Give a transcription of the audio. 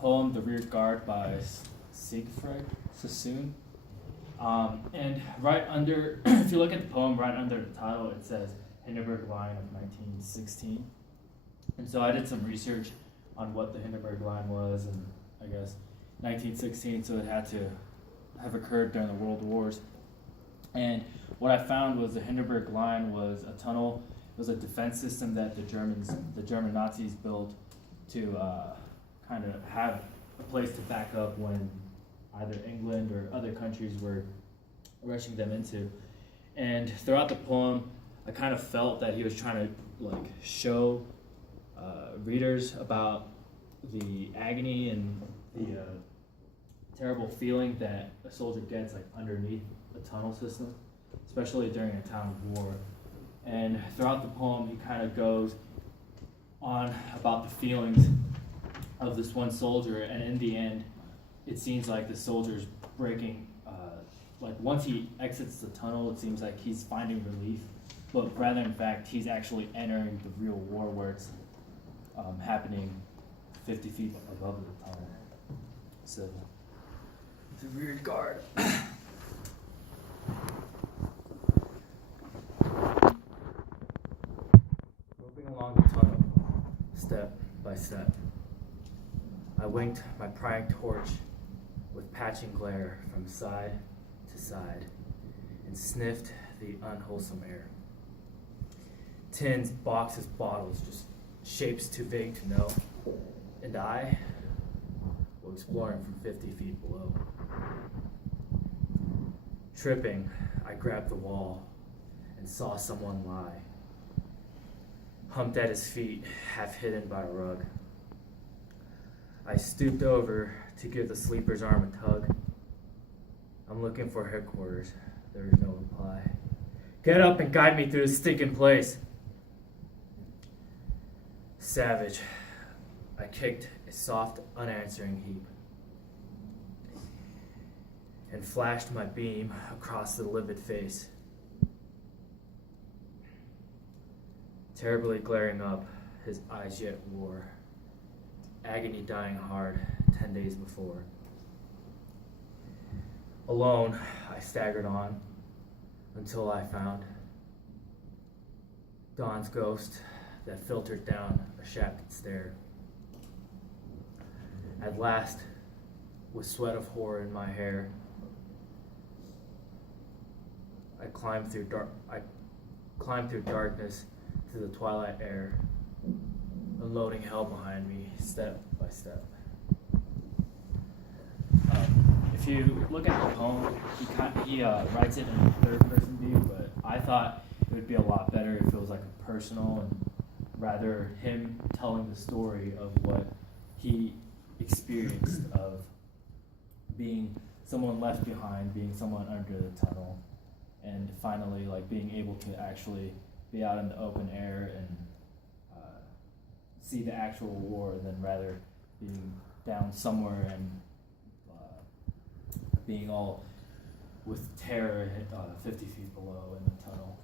poem "The Rear Guard" by Siegfried Sassoon. And right under, if you look at the poem, right under the title, it says Hindenburg Line of 1916. And so I did some research on what the Hindenburg Line was, and I guess 1916, so it had to have occurred during the World Wars. And what I found was the Hindenburg Line was a tunnel. It was a defense system that the German Nazis built to kind of have a place to back up when either England or other countries were rushing them into. And throughout the poem, I kind of felt that he was trying to like show readers about the agony and the terrible feeling that a soldier gets like underneath a tunnel system, especially during a time of war. And throughout the poem, he kind of goes on about the feelings of this one soldier, and in the end, it seems like the soldier's breaking. Like once he exits the tunnel, it seems like he's finding relief, but rather in fact, he's actually entering the real war where it's happening 50 feet above the tunnel. So, the rear guard. Moving along the tunnel, step by step, I winked my prying torch with patching glare from side to side and sniffed the unwholesome air. Tins, boxes, bottles, just shapes too vague to know, and I was exploring from 50 feet below. Tripping, I grabbed the wall and saw someone lie, humped at his feet, half hidden by a rug. I stooped over to give the sleeper's arm a tug. I'm looking for headquarters. There is no reply. Get up and guide me through this stinking place. Savage, I kicked a soft, unanswering heap and flashed my beam across the livid face. Terribly glaring up, his eyes yet wore agony dying hard 10 days before. Alone, I staggered on until I found dawn's ghost that filtered down a shafted stair. At last, with sweat of horror in my hair, I climbed through darkness to the twilight air, unloading hell behind me, step by step. If you look at the poem, he writes it in a third-person view, but I thought it would be a lot better if it was like a personal and rather him telling the story of what he experienced of being someone left behind, being someone under the tunnel, and finally like being able to actually be out in the open air and see the actual war, than rather being down somewhere and being all with terror 50 feet below in the tunnel.